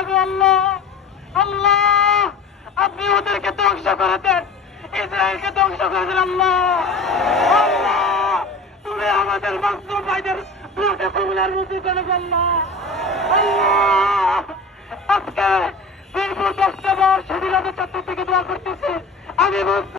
না গো আল্লাহ। আল্লাহ আপনি ওদেরকে ধ্বংস করে দেন, ইসরায়েলকে ধ্বংস করে দেন আল্লাহ। আল্লাহ তুমি আমাদের মাসুম ভাইদের ব্লকে কবুলার মুক্তি করে দেন আল্লাহ। আল্লাহ আজকে বীরপুর 10 নম্বর স্বাধীনতা চত্বর থেকে দোয়া করতেছি। আমি